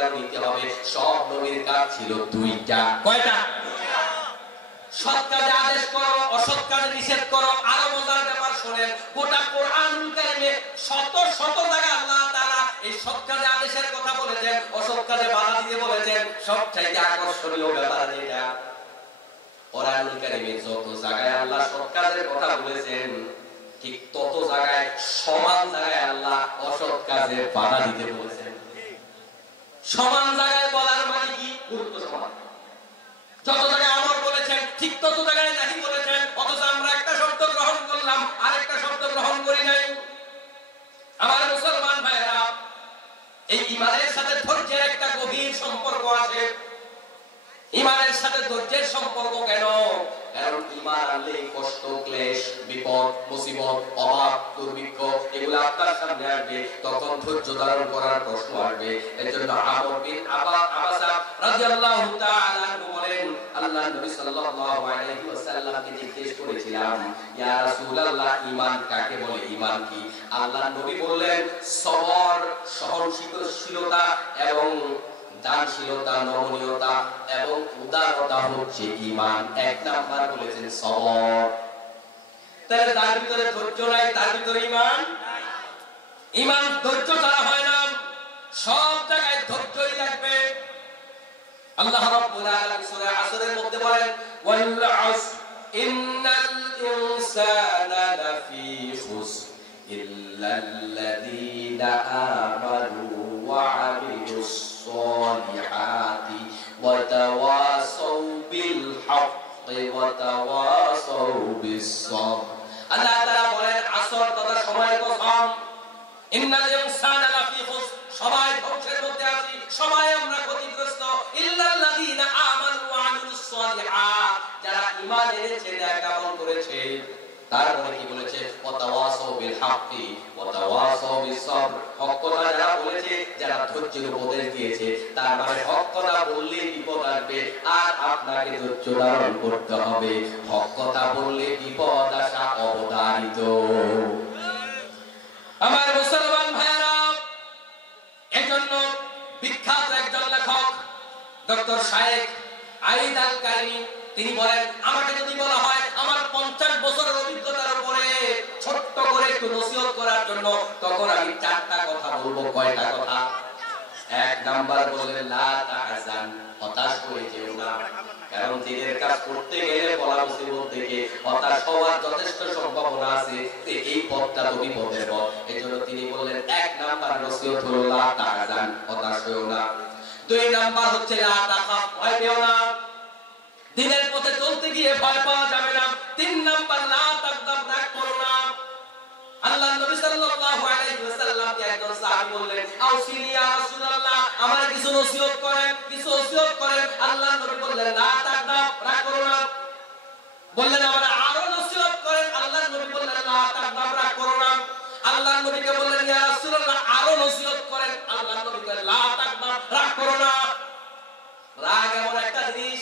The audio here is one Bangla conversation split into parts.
অঙ্গীকার নিতে হবে। সব নবীর কাজ ছিল দুইটা। কয়টা? সৎ কাজে আদেশ করো, অসৎ কাজে নিষেধ করো। আরো মজার ব্যাপার শোনেন, গোটা কোরআনুল কারীমে শত শত জায়গায় আল্লাহ তাআলা এই সৎ কাজে আদেশের কথা বলেছেন, অসৎ কাজে বাধা দিতে বলেছেন। সবচাইতে আকর্ষণীয় ব্যাপার যেটা, কোরআনুল কারীমে যত জায়গায় আল্লাহ সৎ কাজের কথা বলেছেন, ঠিক তত জায়গায় সমান জায়গায় আল্লাহ অসৎ কাজে বাধা দিতে বলেছেন। সমান জায়গায় বলার মানে কি? গুরুত্ব সমান। যত জায়গায় আমর বলেছেন, ঠিক তত জায়গায় নাহি বলেছেন। অথচ আমরা একটা শব্দ গ্রহণ করলাম, আরেকটা শব্দ গ্রহণ করি নাই। আমার মুসলমান ভাইরা, এই ঈমানের সাথে ধৈর্যের একটা গভীর সম্পর্ক আছে। ঈমানের সাথে ধৈর্যের সম্পর্ক কেন? কারণ ঈমান আনলে কষ্ট, ক্লেশ, বিপদ, মুসিবত, অভাব, দুর্ভিক্ষ এগুলো আপনার সামনে আসবে, তখন ধৈর্য ধারণ করার প্রশ্ন আসবে। এজন্য আমর বিন আবাসা রাদিয়াল্লাহু তাআলা আনহু বলেন, আল্লাহর নবী সাল্লাল্লাহু আলাইহি ওয়াসাল্লামকে জিজ্ঞেস করেছিলাম, ইয়া রাসূলুল্লাহ, ঈমান কাকে বলে? ঈমান কি? আল্লাহর নবী বললেন, সবর, সহনশীলতা এবং দানশীলতা, নমনীয়তা এবং উদারতা হচ্ছে ঈমান। এক নাম্বার বলেছেন সবর। তাহলে তার ভিতরে ধৈর্য নাই, তার ভিতরে ঈমান নাই। ঈমান ধৈর্য ছাড়া হয় না, সব জায়গায় ধৈর্যই লাগবে। আল্লাহ রাব্বুল আলামিন সূরা আসরের মধ্যে বলেন, ওয়াল আসর ইন্নাল ইনসানা লাফি খুসর ইল্লাল্লাযীনা আমানু ওয়া আমিলুস সালিহাতি ওয়া তাওয়াসাউ বিল হাক্কি ওয়া তাওয়াসাউ বিস সাবর। আল্লাহ তাআলা বলেন, আসর তথা সময়ের কসম, ইন্নাল ইনসানা লাফি খুসর, সবাই ধ্বংসের মধ্যে আছি, সবাই আমরা ক্ষতিগ্রস্ত। ইল্লাল্লাযীনা আমানু ওয়া আমিলুস সালিহাত, যারা ঈমান এনেছে, নেক আমল করেছে। তারপরে কি বলেছে? ওয়া তাওয়াসাউ বিল হাক্কি ওয়া তাওয়াসাউ বিস সাবর। হক কথা যারা বলেছে, যারা ধৈর্যের উপদেশ দিয়েছে, তার মানে হক কথা বললে বিপদ আসবে আর আপনাকে ধৈর্য ধারণ করতে হবে। হক কথা বললে বিপদ আসা অবধারিত। আমার মুসলমান ভাইরা, এজন্য বিখ্যাত একজন লেখক ডক্টর শায়েখ আইদ আল কারিমি, তিনি বলেন, আমাকে যদি বলা হয় আমার 50 বছরের অভিজ্ঞতার উপরে ছোট্ট করে একটু নসিহত করার জন্য, তখন আমি 4টা কথা বলবো। কয়টা কথা? এক নাম্বার বললেন, লা তাহজান, হতাশ হয়ে যেও না। কারণ দিনের কাজ করতে গেলে বলা মুসিবত থেকে হতাশ হওয়ার যথেষ্ট সম্ভাবনা আছে, এই পথটা তো বিপদের পথ। এজন্য তিনি বললেন, এক নাম্বার নসিহত হলো লা তাহজান, হতাশ হয়েও না। 2 নাম্বার হচ্ছে লা তাখাফ, ভয় পেও না। দিনের পথে চলতে গিয়ে ভয় পাওয়া যাবে না। 3 নাম্বার লা তাকদাব, রাগ করো না। আল্লাহর নবী সাল্লাল্লাহু আলাইহি ওয়াসাল্লামকে একজন সাহাবী বললেন, আউসিনি ইয়া রাসূলুল্লাহ, আমার কিছু নসিহত করেন, কিছু ওসিয়ত করেন। আল্লাহর নবী বললেন, লা তাকদাব, রাগ করো না। বললেন, আমার আরো নসিহত করেন। আল্লাহর নবী বললেন, লা তাকদাব, রাগ করো না। আল্লাহর নবীকে বললেন, ইয়া রাসূলুল্লাহ, আরো নসিহত করেন। আল্লাহর নবী বললেন, লা তাকদাব, রাগ করো না। রাগ এমন একটা জিনিস,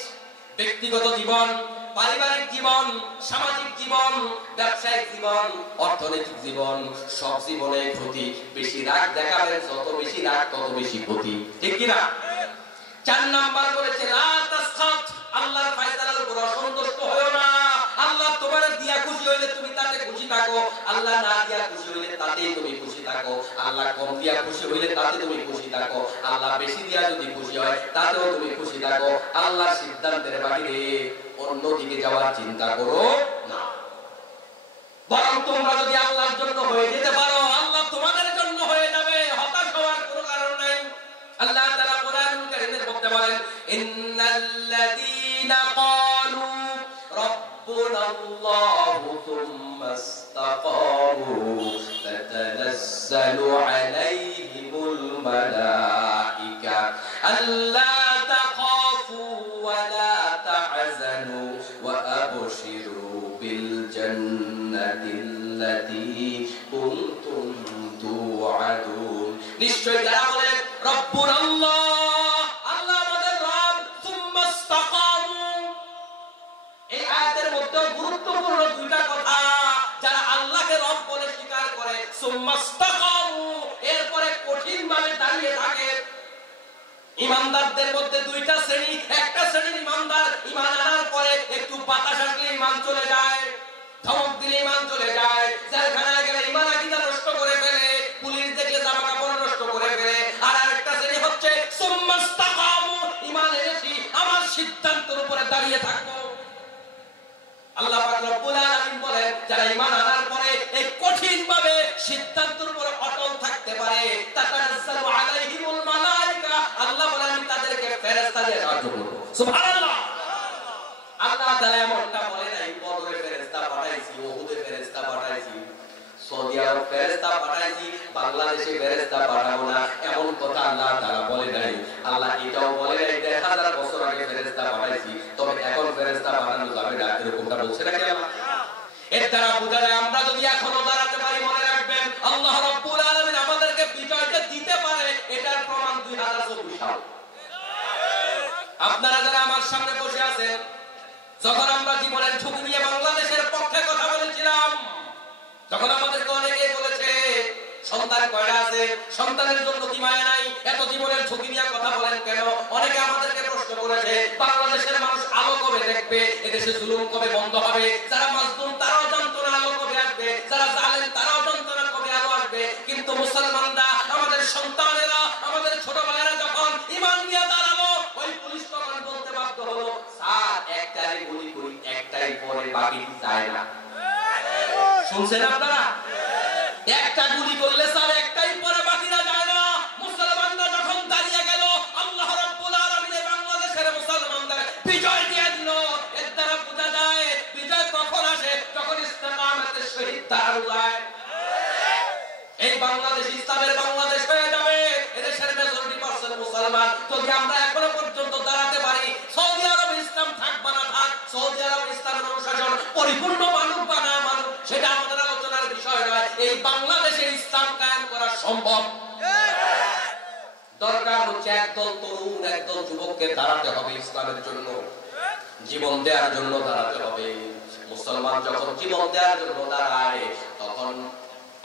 ব্যক্তিগত জীবন, পারিবারিক জীবন, সামাজিক জীবন, ব্যবসায়িক জীবন, অর্থনৈতিক জীবন, সব জীবনে ক্ষতি। বেশি রাগ দেখাবেন, যত বেশি রাগ তত বেশি ক্ষতি, ঠিক কি না? 4 নাম্বার বলেছে লা তাসখাত, আল্লাহর ফয়সালার উপর অসন্তুষ্ট হয়ো না। আল্লাহ তোমার দিয়া খুশি হইলে তুমি তাতে খুশি থাকো, আল্লাহ না দিয়া খুশি হইলে তাতেই তুমি খুশি থাকো। আল্লাহ কম দিয়া খুশি হইলে তাতে তুমি খুশি থাকো, আল্লাহ বেশি দিয়া যদি খুশি হয় তাতেও তুমি খুশি থাকো। আল্লাহর সিদ্ধান্তের বাইরে অন্যদিকে যাওয়ার চিন্তা করো না। বরং তোমরা যদি আল্লাহর জন্য হয়ে যেতে পারো, আল্লাহ তোমাদের জন্য হয়ে যাবে, হতাশ হওয়ার কোনো কারণ নাই। আল্লাহ তাআলা কোরআনুল কারীমের মধ্যে বলেন, ইন্নাল্লাযীনা ক্বালু রাব্বুনাল্লাহু থুম্মা ইসতাকামু তাতানাজ্জালু আলাইহিমুল মালায়েকা আল্লা তাখাফু ওয়া লা তাহজানু ওয়া আবশিরু বিল জান্নাতিল্লাতী কুনতুম তুআদুন। নিশ্চয় যারা বলে রব্বুল আল্লাহ, আল্লাহ আমাদের রব, সুম্মা ইসতাকামু, এই আয়াতের মধ্যে গুরুত্বপূর্ণ 2টা কথা। যারা আল্লাহকে রব বলে স্বীকার করে, সুম্মা ইসতাকামু, এরপরে কঠিনভাবে দাঁড়িয়ে থাকে, ইমানদারদের মধ্যে দুইটা শ্রেণী। একটা শ্রেণীর ইমানদার ঈমান আনার পরে একটু বাতাস আসলে ঈমান চলে যায়, ধমক দিলে ঈমান চলে যায়, জেলখানায় গেলে ঈমান আকীদা নষ্ট করে ফেলে, পুলিশ দেখলে জামা কাপড় নষ্ট করে ফেলে। আর আরেকটা শ্রেণী হচ্ছে সুম্মাস্তাকামু, ঈমান এনেছি আমার সিদ্ধান্তের উপরে দাঁড়িয়ে থাকবো। আল্লাহ পাক রব্বুল আলামিন বলেন যারা ঈমান আনার পরে এই কঠিনভাবে সিদ্ধান্তের উপরে অটল থাকতে পারে, তাতানাজ্জালু আলাইহিমুল মালায়েকা, আল্লাহ বলেন আমি তাদেরকে ফেরেশতা দিয়ে সাহায্য করব। সুবহানাল্লাহ। আল্লাহ তাআলা এমনটা বলে নাই বদরে ফেরেশতা পাঠাইছি, উহুদে ফেরেশতা পাঠাইছি, সৌদি আরব ফেরেশতা পাঠাইছি, বাংলাদেশে ফেরেশতা পাঠাবো না, এমন কথা আল্লাহ তাআলা বলে নাই। আল্লাহ এটাও বলে নাই ১০০০ বছর আগে ফেরেশতা পাঠাইছি তবে এখন ফেরেশতা পাঠানো যাবে না, এরকমটা বলছে নাকি আল্লাহ? এর দ্বারা বোঝা যায় আমরা যদি এখনো দাঁড়াতে পারি, মনে রাখবেন আল্লাহ রাব্বুল আলামিন আমাদেরকে বিজয়টা দিতে পারে, এটার প্রমাণ ২০২৪ সাল। আপনারা যারা আমার সামনে বসে আছেন, যখন আমরা জীবনের ঝুঁকি নিয়ে বাংলাদেশের পক্ষে কথা বলেছিলাম, তখন আমাদেরকে অনেকেই বলেছে সন্তান কয়টা আছে, সন্তানের জন্য কি মায়া নাই, এত জীবনের ঝুঁকি নিয়ে কথা বলেন কেন? অনেকে আমাদেরকে প্রশ্ন করেছে বাংলাদেশের মানুষ আলো কবে দেখবে, এদেশে জুলুম কবে বন্ধ হবে, যারা মাজলুম তারাও জানতো না আলো কবে আসবে, যারা জালেম তারাও জানতো না কবে আলো আসবে। কিন্তু মুসলমানরা, আমাদের সন্তানেরা, আমাদের ছোট ভাইয়েরা যখন ঈমান নিয়ে দাঁড়ালো, ওই পুলিশ তখন বলতে বাধ্য হলো স্যার একটাই গুলি করি, একটাই পরে বাকি যায় না। শুনছেন আপনারা? একটা গুলি করলে স্যার একটাই পরে বাকিরা যায় না। মুসলমানরা যখন দাঁড়িয়ে গেল, আল্লাহ রাব্বুল আলামিন বাংলাদেশের মুসলমানদের বিজয় দিয়ে দিল। এর দ্বারা বোঝা যায় বিজয় কখন আসে, যখন ইসলামের শহীদ দাঁড়ানো যায়। এই বাংলাদেশ ইসলামের বাংলাদেশ হয়ে যাবে, এদেশের মেজরিটি পার্সেন্ট মুসলমান। যদি আমরা এখনো পর্যন্ত দাঁড়াতে পারি, সৌদি আরবে ইসলাম থাকবে না থাক, সৌদি আরবে ইসলামের অনুশাসন পরিপূর্ণ মানুষ বা না মানুষ সেটা আমাদের আলোচনার বিষয় নয়। এই বাংলাদেশে ইসলাম কায়েম করা সম্ভব। দরকার হচ্ছে একদল তরুণ, একদল যুবককে দাঁড়াতে হবে ইসলামের জন্য, জীবন দেওয়ার জন্য দাঁড়াতে হবে। মুসলমান যখন জীবন দেওয়ার জন্য দাঁড়ায়, তখন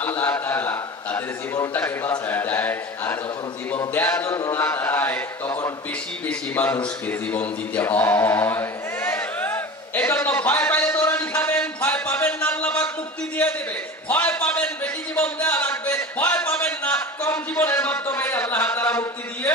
আল্লাহ তাআলা তাদের জীবনটাকে বাঁচায় দেয়। আর যখন জীবন দেওয়ার জন্য না দাঁড়ায়, তখন বেশি বেশি মানুষকে জীবন দিতে হয়। এজন্য ভয় পাইলে দৌড়ানি খাবেন, ভয় পাবেন না আল্লাহ পাক মুক্তি দিয়ে দিবে। ভয় পাবেন বেশি জীবন দেওয়া লাগবে, ভয় পাবেন না কম জীবনের মাধ্যমে আল্লাহ তাআলা মুক্তি দিয়ে